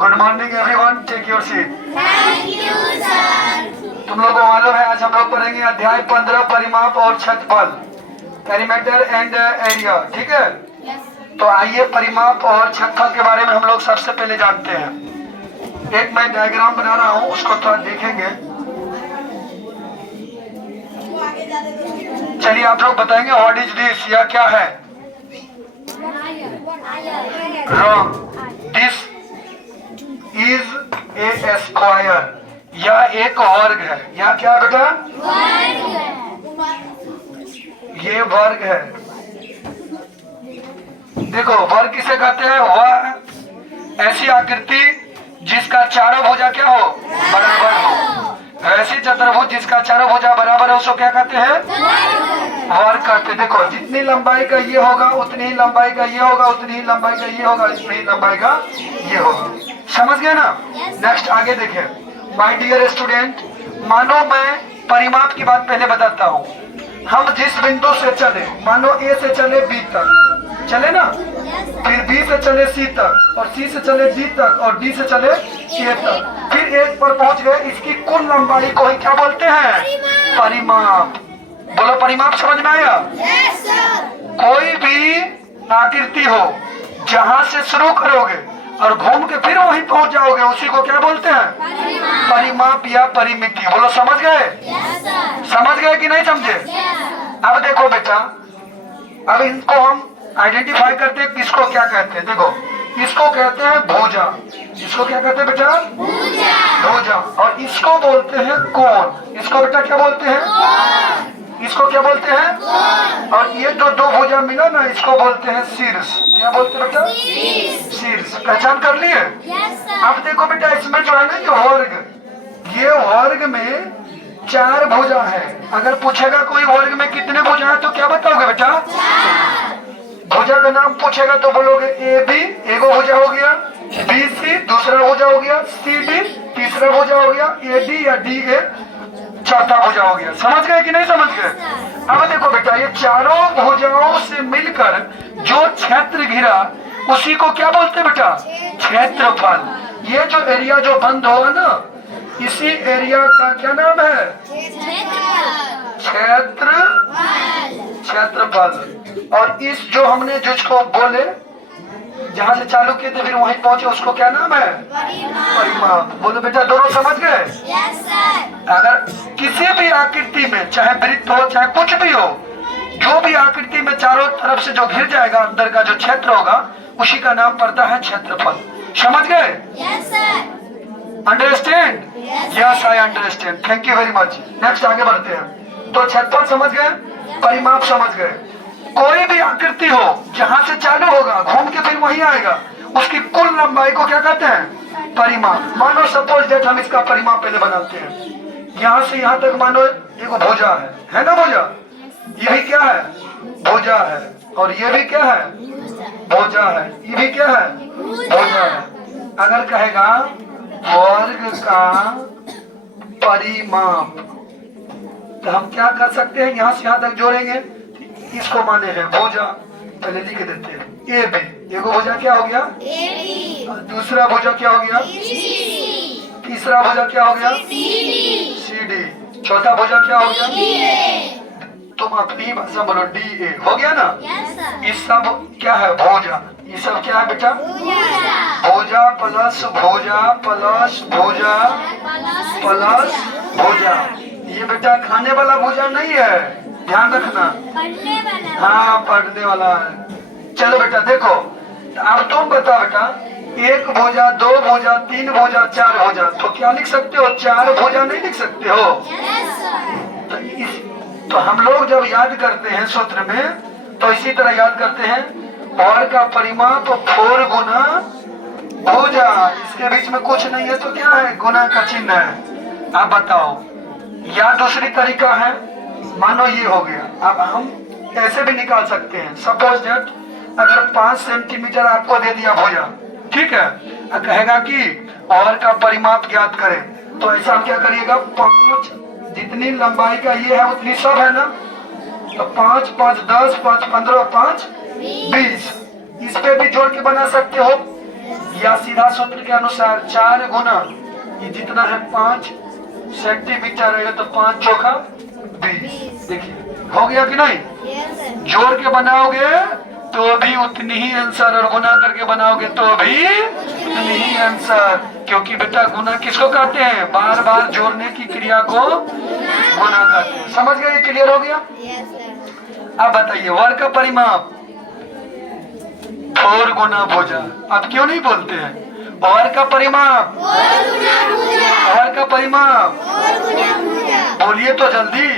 Good morning everyone, take your seat. Thank you sir. तुम लोगों को मालूम है आज हम लोग पढ़ेंगे अध्याय 15 परिमाप और क्षेत्रफल, पेरीमीटर एंड एरिया। ठीक है, तो आइए परिमाप और क्षेत्रफल के बारे में हम लोग सबसे पहले जानते हैं। एक मैं डायग्राम बना रहा हूँ, उसको थोड़ा देखेंगे। चलिए आप लोग बताएंगे व्हाट इज दिस, या क्या है? Wrong, this is a square, यह एक वर्ग है। यह क्या बेटा? ये वर्ग है। देखो वर्ग किसे कहते हैं? वह ऐसी आकृति जिसका चारों भुजा क्या हो? बराबर हो। ऐसी चतुर्भुज जिसका चारों भुजा बराबर हो उसको क्या कहते हैं? वर्ग कहते हैं। देखो जितनी लंबाई का ये होगा उतनी ही लंबाई का ये होगा, उतनी ही लंबाई का ये होगा, उतनी ही लंबाई का ये होगा। समझ गए ना? नेक्स्ट आगे देखें। माय डियर स्टूडेंट, मानो मैं परिमाप की बात पहले बताता हूँ। हम जिस बिंदु से चले, मानो ए से चले बी तक, चले ना, फिर बी से चले सी तक, और सी से चले डी तक, और डी से चले ए तक, फिर एक पर पहुंच गए। इसकी कुल लंबाई को ही क्या बोलते हैं? परिमाप। बोलो परिमाप, समझ में आया? Yes sir. कोई भी आकृति हो, जहां से शुरू करोगे और घूम के फिर वहीं पहुंच जाओगे, उसी को क्या बोलते हैं? परिमाप या परिमिति। बोलो समझ गए? Yes sir. समझ गए कि नहीं समझे? अब देखो बेटा, अब इनको हम आइडेंटिफाई करते हैं किसको क्या कहते हैं। देखो इसको कहते हैं भुजा। इसको क्या कहते हैं बेटा? भुजा। और इसको बोलते हैं कोण। इसको बेटा क्या बोलते हैं? इसको क्या बोलते हैं? और ये जो दो भुजा मिला ना, इसको बोलते हैं शीर्ष। क्या बोलते हैं बेटा? शीर्ष। पहचान कर लिए? Yes sir. अब देखो बेटा, इसमें जो है ना ये वर्ग, ये वर्ग में 4 भुजा है। अगर पूछेगा कोई वर्ग में कितने भुजा है तो क्या बताओगे बेटा? भुजा का नाम पूछेगा तो बोलोगे ए बी, एगो भुजा हो गया, बी सी दूसरा भुजा हो गया, सी डी तीसरा भुजा हो गया, ए डी या डी ए चौथा भुजा हो गया। समझ गए कि नहीं समझ गए? अब देखो बेटा, ये चारों भुजाओं से मिलकर जो क्षेत्र घिरा उसी को क्या बोलते बेटा? क्षेत्रफल। ये जो एरिया जो बंद हुआ ना, इसी एरिया का क्या नाम है? क्षेत्रफल। और इस जो हमने जिसको बोले, जहां से चालू किए थे फिर वहीं पहुंचे, उसको क्या नाम है? परिमाप। बोलो बेटा, दोनों समझ गए? Yes sir. अगर किसी भी आकृति में, चाहे वृत्त हो चाहे कुछ भी हो, जो भी आकृति में चारों तरफ से जो घिर जाएगा, अंदर का जो क्षेत्र होगा उसी का नाम पड़ता है क्षेत्रफल। समझ गए? Yes sir. Understand? Yes I understand, thank you very much. Next आगे बढ़ते हैं। तो क्षेत्रफल समझ गए, परिमाप समझ गए। कोई भी आकृति हो जहां से चालू होगा घूम के फिर वहीं आएगा, उसकी कुल लंबाई को क्या कहते हैं? परिमाप। मानो सपोज डेट हम इसका परिमाप पहले बनाते हैं। यहाँ से यहाँ तक मानो एक भुजा है ना? भुजा, ये भी क्या है? भुजा है। और ये भी क्या है? भुजा है। ये भी क्या है? भुजा है। अगर कहेगा वर्ग का परिमाप, तो हम क्या कर सकते हैं? यहाँ से यहाँ तक जोड़ेंगे, इसको माने हैं भुजा, पहले लिख देते हैं ए बी। एगो भुजा क्या हो गया? ए और दूसरा भुजा क्या हो गया? बी। तीसरा भुजा क्या हो गया? C D. चौथा भुजा क्या हो गया? तुम अपनी भाषा बोलो डी ए। हो गया ना? Yes sir. ये सब क्या है? भुजा। ये सब क्या है बेटा? भुजा प्लस भुजा प्लस भुजा प्लस भुजा। ये बेटा खाने वाला भुजा नहीं है, ध्यान रखना। पढ़ने वाला। हाँ पढ़ने वाला है। चलो बेटा देखो, अब तुम बता बेटा, एक भुजा, दो भुजा, तीन भुजा, चार भुजा, तो क्या लिख सकते हो? 4 भुजा नहीं लिख सकते हो? Yes sir. तो हम लोग जब याद करते हैं सूत्र में, तो इसी तरह याद करते हैं, वर्ग का परिमाप 4 गुना भुजा। इसके बीच में कुछ नहीं है तो क्या है? गुना का चिन्ह है। आप बताओ, या दूसरी तरीका है, मानो ये हो गया। अब हम ऐसे भी निकाल सकते हैं। सपोज दैट अगर 5 सेंटीमीटर आपको दे दिया भुजा, ठीक है, कहेगा कि और का परिमाप ज्ञात करें, तो ऐसा हम क्या करिएगा? 5 जितनी लंबाई का ये है उतनी सब है ना, तो 5 5 10 5 15 5 20। इस पे भी जोड़ के बना सकते हो। या सीधा सूत्र के अनुसार 4 गुना ये जितना है 5 सेंटीमीटर रहेगा तो 5 चौका 20। देखिए हो गया कि नहीं? Yes, sir. जोड़ के बनाओगे तो भी उतनी ही आंसर और गुना करके बनाओगे तो भी उतनी ही आंसर, क्योंकि बेटा गुना किसको कहते हैं? बार बार जोड़ने की क्रिया को गुना कहते हैं। समझ गए? ये क्लियर हो गया? Yes, sir. अब बताइए वर्ग का परिमाप 4 गुना भुजा। अब क्यों नहीं बोलते हैं? वर्ग का परिमाप, वर्ग का परिमाप, बोलिए तो जल्दी।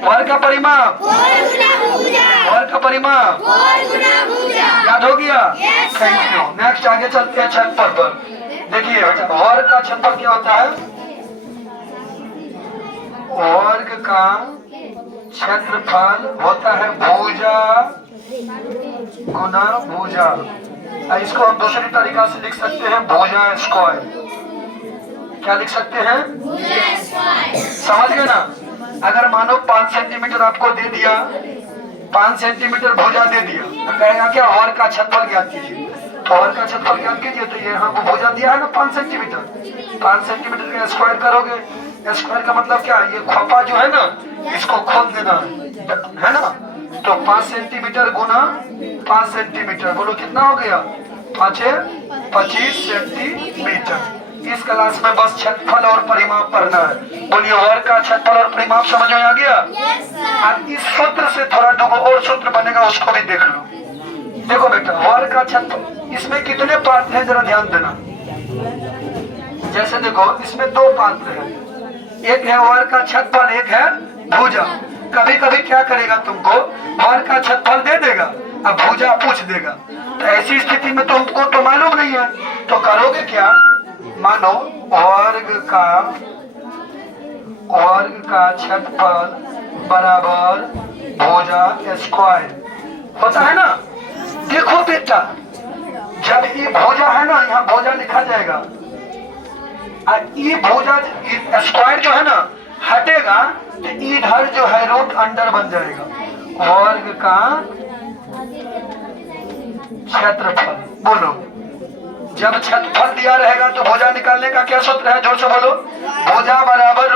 वर्ग का परिमाप, वर्ग का परिमाप याद हो गया? Thank you. नेक्स्ट आगे चलते हैं छठपल पर। देखिए बेटा वर्ग का छठपल क्या होता है? वर्ग का क्षेत्रफल होता है भुजा गुना भुजा। इसको हम दूसरी तरीका से लिख सकते हैं भुजा स्क्वायर। क्या लिख सकते हैं? समझ गए ना? अगर मानो 5 सेंटीमीटर आपको दे दिया, 5 सेंटीमीटर भुजा दे दिया तो कहेगा क्या वर्ग का क्षेत्रफल ज्ञात कीजिए। तो वर्ग का क्षेत्रफल ज्ञात कीजिए तो ये यहाँ को भुजा दिया है ना 5 सेंटीमीटर, 5 सेंटीमीटर का स्क्वायर करोगे। स्क्वायर का मतलब क्या? ये खोपा जो है ना इसको खोल देना है ना। तो 5 सेंटीमीटर गुना 5 सेंटीमीटर, बोलो कितना हो गया? 5 25 सेंटीमीटर। इस क्लास में बस क्षेत्रफल और परिमाप पढ़ना है। बोलिए वर्ग का क्षेत्रफल और परिमाप समझ में आ गया? अब इस सूत्र से थोड़ा दो और सूत्र बनेगा उसको भी देख लो। देखो बेटा वर्ग का क्षेत्रफल, इसमें कितने पात्र हैं जरा ध्यान देना। जैसे देखो इसमें 2 पात्र हैं, एक है वर्ग का क्षेत्रफल, एक है भुजा। कभी कभी क्या करेगा तुमको वर्ग का क्षेत्रफल दे देगा, अब भुजा पूछ देगा। तो ऐसी स्थिति में तुमको तो मालूम नहीं है तो करोगे क्या? मानो वर्ग का क्षेत्रफल बराबर भुजा स्क्वायर होता है ना। देखो बेटा जब ये भुजा है ना, यहाँ भुजा लिखा जाएगा और ये भुजा स्क्वायर जो है ना हटेगा तो इधर जो है रूट अंडर बन जाएगा। वर्ग का क्षेत्रफल, बोलो जब क्षेत्रफल दिया रहेगा तो भुजा निकालने का क्या सूत्र है? जोर से बोलो। भुजा बराबर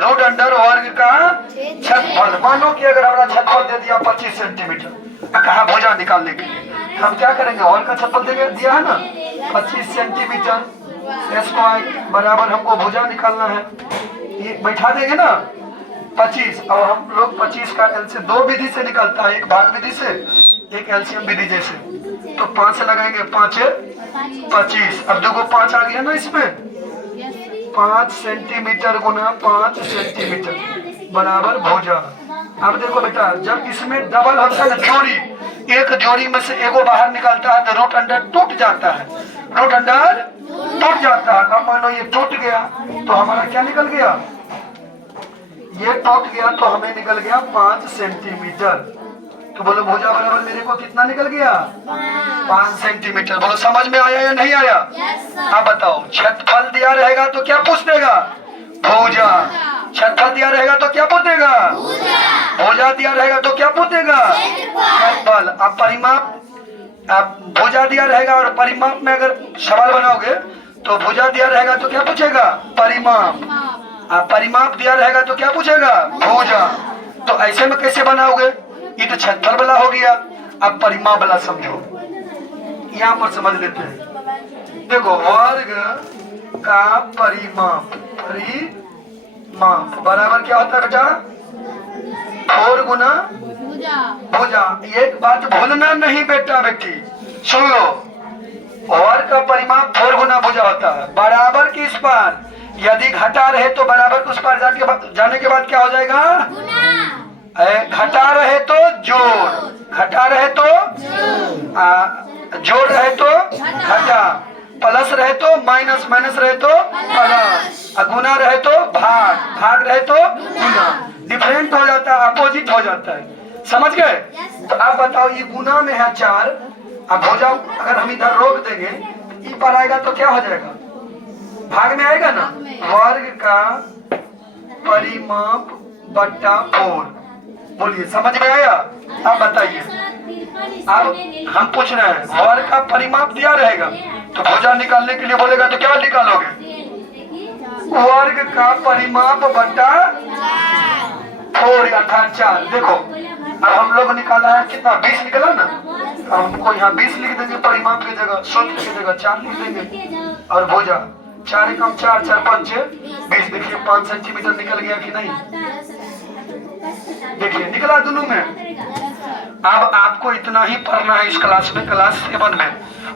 रूट अंडर वर्ग का क्षेत्रफल। मानो कि अगर हमारा क्षेत्रफल दे दिया 25 सेंटीमीटर, कहा भुजा निकालने के लिए हम क्या करेंगे? वर्ग का क्षेत्रफल दिया है ना 25 सेंटीमीटर स्क्वायर बराबर हमको भुजा निकालना है। ये बैठा देंगे ना 25, और हम लोग 25 का एलसीएम 2 विधि से निकलता है, एक भाग विधि से, एक एलसीएम विधि जैसे। तो 5 से लगाएंगे 5 25। अब देखो 5 आ गया ना इसमें, 5 सेंटीमीटर गुना 5 सेंटीमीटर बराबर भुजा। अब देखो बेटा जब इसमें डबल होता है जोड़ी, एक जोड़ी में से एगो बाहर निकलता है तो रूट अंडर टूट जाता है, रूट अंडर टूट जाता है। अब मान लो ये टूट गया तो हमारा क्या निकल गया? ये टूट गया तो हमें निकल गया 5 सेंटीमीटर। तो बोलो भुजा बराबर मेरे को कितना निकल गया? 5 सेंटीमीटर। बोलो समझ में आया या नहीं आया? अब बताओ क्षेत्रफल दिया रहेगा तो क्या पूछ देगा? भुजा। क्षेत्रफल दिया रहेगा तो क्या पूछ देगा? भुजा दिया रहेगा तो क्या पूछ देगा? क्षेत्रफल। अब परिमाप, अब भुजा दिया रहेगा और परिमाप में अगर सवाल बनाओगे तो भुजा दिया रहेगा तो क्या पूछेगा? परिमाप। अब परिमाप दिया रहेगा तो क्या पूछेगा? भुजा। तो ऐसे में कैसे बनाओगे? ये तो क्षेत्रफल वाला हो गया, अब परिमाप वाला समझो। यहाँ पर समझ लेते हैं। देखो वर्ग का परिमाप बराबर क्या होता है बेटा? 4 गुना भुजा। एक बात भूलना नहीं बेटा बेटी, सुन लो। वर्ग का परिमाप 4 गुना भुजा होता है। बराबर किस पार? यदि घटा रहे तो बराबर उस पार जाने के बाद क्या हो जाएगा? घटा रहे तो जोड़, घटा रहे तो जोड़ रहे तो घटा, प्लस रहे तो माइनस, माइनस रहे तो प्लस, गुना रहे तो भाग, भाग रहे तो गुना। डिफरेंट हो जाता है, अपोजिट हो जाता है। समझ गए? तो आप बताओ ये गुना में है 4, अब भुजा अगर हम इधर रोक देंगे ई पर आएगा तो क्या हो जाएगा? भाग में आएगा ना। वर्ग का परिमाप बट्टा 4। बोलिए समझ में आया? अब बताइए अब हम पूछ रहे हैं वर्ग का परिमाप दिया रहेगा तो भुजा निकालने के लिए बोलेगा तो क्या निकालोगे? वर्ग का परिमाप बटा 4 अर्थात 4। देखो अब हम लोग निकाला है कितना 20 निकला ना, अब हमको यहाँ 20 लिख देंगे परिमाप की जगह, सूत्र की जगह 4 लिख देंगे और भुजा 4 एकम 4 4 5 20। देखिए 5 सेंटीमीटर निकल गया कि नहीं? देखिए निकला दोनों में। अब आपको इतना ही पढ़ना है इस क्लास में, क्लास 7 में।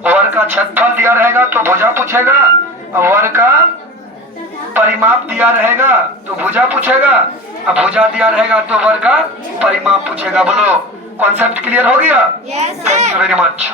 वर्ग का क्षेत्रफल दिया रहेगा तो भुजा पूछेगा, वर्ग का परिमाप दिया रहेगा तो भुजा पूछेगा, अब भुजा दिया रहेगा तो वर्ग का परिमाप पूछेगा। बोलो कॉन्सेप्ट क्लियर हो गया? Thank you very much.